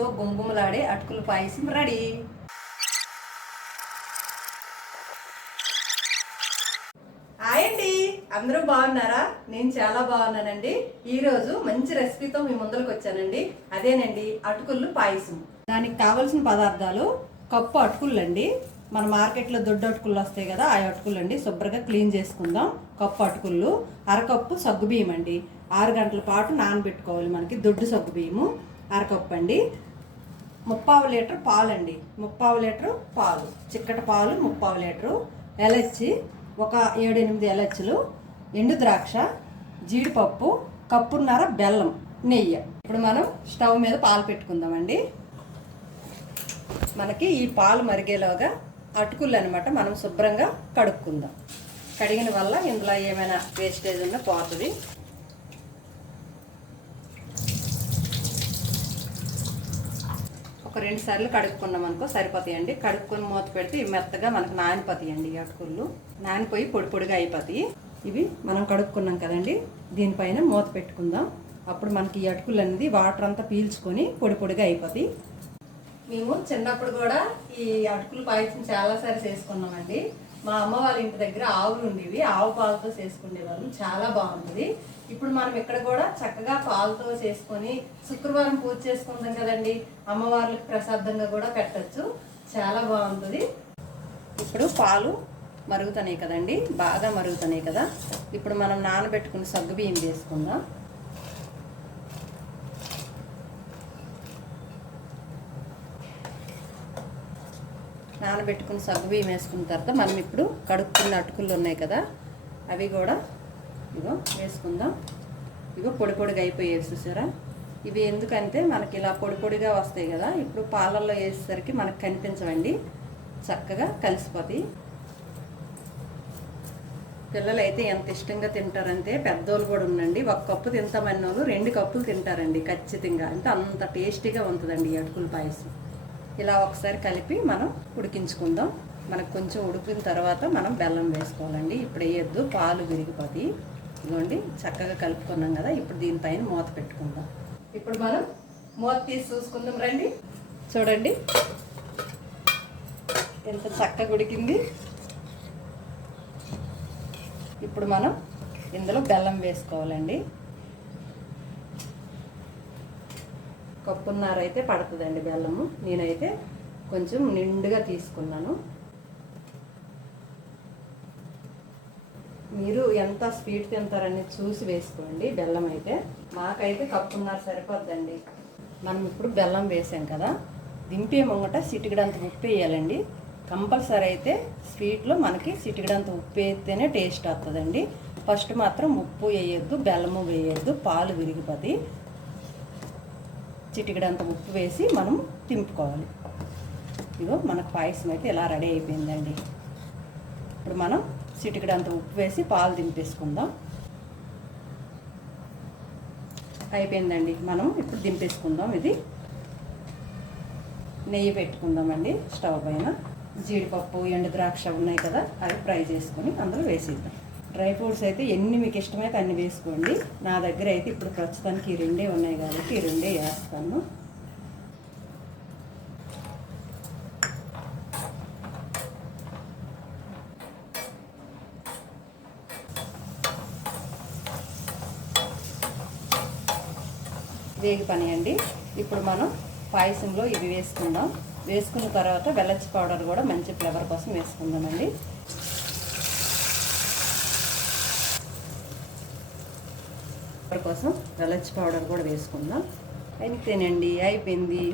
ఎంతో గుమగుమలాడే అటుకుల పాయసం రెడీ. హాయ్ అండి, అందరూ బాగున్నారా? నేను చాలా బాగున్నానండి. ఈరోజు మంచి రెసిపీతో మీ ముందరకు వచ్చానండి. అదేనండి అటుకులు పాయసం. దానికి కావలసిన పదార్థాలు: కప్పు అటుకులు అండి. మన మార్కెట్లో దొడ్డు అటుకులు వస్తాయి కదా, ఆ అటుకులు అండి. శుభ్రంగా క్లీన్ చేసుకుందాం. కప్పు అటుకులు. అరకప్పు సగ్గుబియ్యం అండి. 6 గంటల పాటు నానబెట్టుకోవాలి. మనకి దొడ్డు సగ్గుబియ్యము అరకప్పు అండి. 3/4 లీటర్ పాలు అండి. 3/4 లీటర్ పాలు, చిక్కటి పాలు 3/4 లీటరు. ఎలచ్చి ఒక 7-8 ఎలచ్చులు, ఎండు ద్రాక్ష, జీడిపప్పు, కప్పున్నర బెల్లం, నెయ్యి. ఇప్పుడు మనం స్టవ్ మీద పాలు పెట్టుకుందామండి. మనకి ఈ పాలు మరిగేలోగా అటుకులు అనమాట మనం శుభ్రంగా కడుక్కుందాం. కడిగిన వల్ల ఇందులో ఏమైనా వేస్టేజ్ ఉన్నా పోతుంది. ఒక 2 సార్లు కడుక్కున్నాం అనుకో సరిపోతాయండి. కడుక్కొని మూత పెడితే ఇవి మెత్తగా మనకు నానిపోతాయండి. ఈ అటుకులు నానిపోయి పొడి పొడిగా అయిపోతాయి. ఇవి మనం కడుక్కున్నాం కదండి, దీనిపైన మూత పెట్టుకుందాం. అప్పుడు మనకి ఈ అటుకులు అనేది వాటర్ అంతా పీల్చుకొని పొడి పొడిగా అయిపోతాయి. మేము చిన్నప్పుడు కూడా ఈ అటుకులు పాయసం చాలాసార్లు చేసుకున్నామండి. మా అమ్మ వాళ్ళ ఇంటి దగ్గర ఆవులు ఉండేవి, ఆవు పాలతో చేసుకునేవాళ్ళం. చాలా బాగుంటుంది. ఇప్పుడు మనం ఇక్కడ కూడా చక్కగా పాలతో చేసుకొని శుక్రవారం పూజ చేసుకుంటాం కదండి, అమ్మవార్లకు ప్రసాదంగా కూడా పెట్టచ్చు. చాలా బాగుంటుంది. ఇప్పుడు పాలు మరుగుతున్నాయి కదండి, బాగా మరుగుతున్నాయి కదా. ఇప్పుడు మనం నానబెట్టుకుని సగ్గుబియ్యం వేసుకుందాం. నానబెట్టుకుని సగ్గుబియ్యం వేసుకున్న తర్వాత మనం ఇప్పుడు కడుక్కున్న అటుకులు ఉన్నాయి కదా, అవి కూడా ఇగో వేసుకుందాం. ఇగో పొడి పొడిగా అయిపోయాయి చూసారా. ఇవి ఎందుకంటే మనకి ఇలా పొడి పొడిగా వస్తాయి కదా, ఇప్పుడు పాలల్లో వేసేసరికి మనకు కనిపించవండి, చక్కగా కలిసిపోతాయి. పిల్లలు అయితే ఎంత ఇష్టంగా తింటారంటే, పెద్దోళ్ళు కూడా ఉండండి. 1 కప్పు తింటామన్న వాళ్ళు 2 కప్పులు తింటారండి ఖచ్చితంగా. అంటే అంత టేస్టీగా ఉంటుందండి ఈ అటుకుల పాయసం. ఇలా ఒకసారి కలిపి మనం ఉడికించుకుందాం. మనకు కొంచెం ఉడికిన తర్వాత మనం బెల్లం వేసుకోవాలండి. ఇప్పుడు వేయద్దు, పాలు విరిగిపోతాయి. ఇదిగోండి చక్కగా కలుపుకున్నాం కదా. ఇప్పుడు దీనిపైన మూత పెట్టుకుందాం. ఇప్పుడు మనం మూత తీసి చూసుకుందాం రండి. చూడండి ఎంత చక్కగా ఉడికింది. ఇప్పుడు మనం ఇందులో బెల్లం వేసుకోవాలండి. కప్పున్నర అయితే పడుతుందండి బెల్లము. నేనైతే కొంచెం నిండుగా తీసుకున్నాను. మీరు ఎంత స్వీట్ తింటారని చూసి వేసుకోండి. బెల్లం అయితే మాకైతే కప్పున్నర సరిపోద్దండి. మనం ఇప్పుడు బెల్లం వేసాం కదా, దింపే ముంగట చిటికెడంత ఉప్పు వేయాలండి. కంపల్సరీ అయితే స్వీట్లో మనకి చిటికెడంత ఉప్పు వేస్తేనే టేస్ట్ వస్తుందండి. ఫస్ట్ మాత్రం ఉప్పు వేయొద్దు, బెల్లము వేయొద్దు, పాలు విరిగిపోతాయి. చిటికెడంత ఉప్పు వేసి మనం తింపుకోవాలి. ఇగో మనకు పాయసం అయితే ఇలా రెడీ అయిపోయిందండి. ఇప్పుడు మనం చిటికెడంత ఉప్పు వేసి పాలు దింపేసుకుందాం. అయిపోయిందండి. మనం ఇప్పుడు దింపేసుకుందాం. ఇది నెయ్యి పెట్టుకుందామండి స్టవ్ పైన. జీడిపప్పు, ఎండు ద్రాక్ష ఉన్నాయి కదా, అవి ఫ్రై చేసుకొని అందులో వేసేద్దాం. డ్రై ఫ్రూట్స్ అయితే ఎన్ని మీకు ఇష్టమైతే అన్ని వేసుకోండి. నా దగ్గర అయితే ఇప్పుడు ప్రస్తుతానికి ఈ 2 ఉన్నాయి కాబట్టి ఈ 2 వేస్తాను. వేగి పని అండి. ఇప్పుడు మనం పాయసంలో ఇవి వేసుకుందాం. వేసుకున్న తర్వాత వెల్లచి పౌడర్ కూడా మంచి ఫ్లేవర్ కోసం వేసుకుందామండి. కోసం వెల్లచి పౌడర్ కూడా వేసుకుందాం. అయితేనండి అయిపోయింది.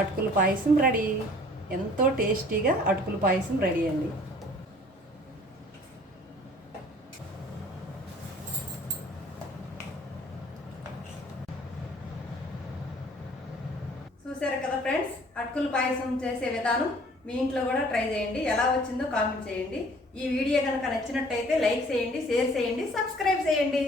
అటుకుల పాయసం రెడీ. ఎంతో టేస్టీగా అటుకుల పాయసం రెడీ అండి. చూసారు కదా ఫ్రెండ్స్, అటుకుల పాయసం చేసే విధానం మీ ఇంట్లో కూడా ట్రై చేయండి. ఎలా వచ్చిందో కామెంట్ చేయండి. ఈ వీడియో కనుక నచ్చినట్టయితే లైక్ చేయండి, షేర్ చేయండి, సబ్స్క్రైబ్ చేయండి.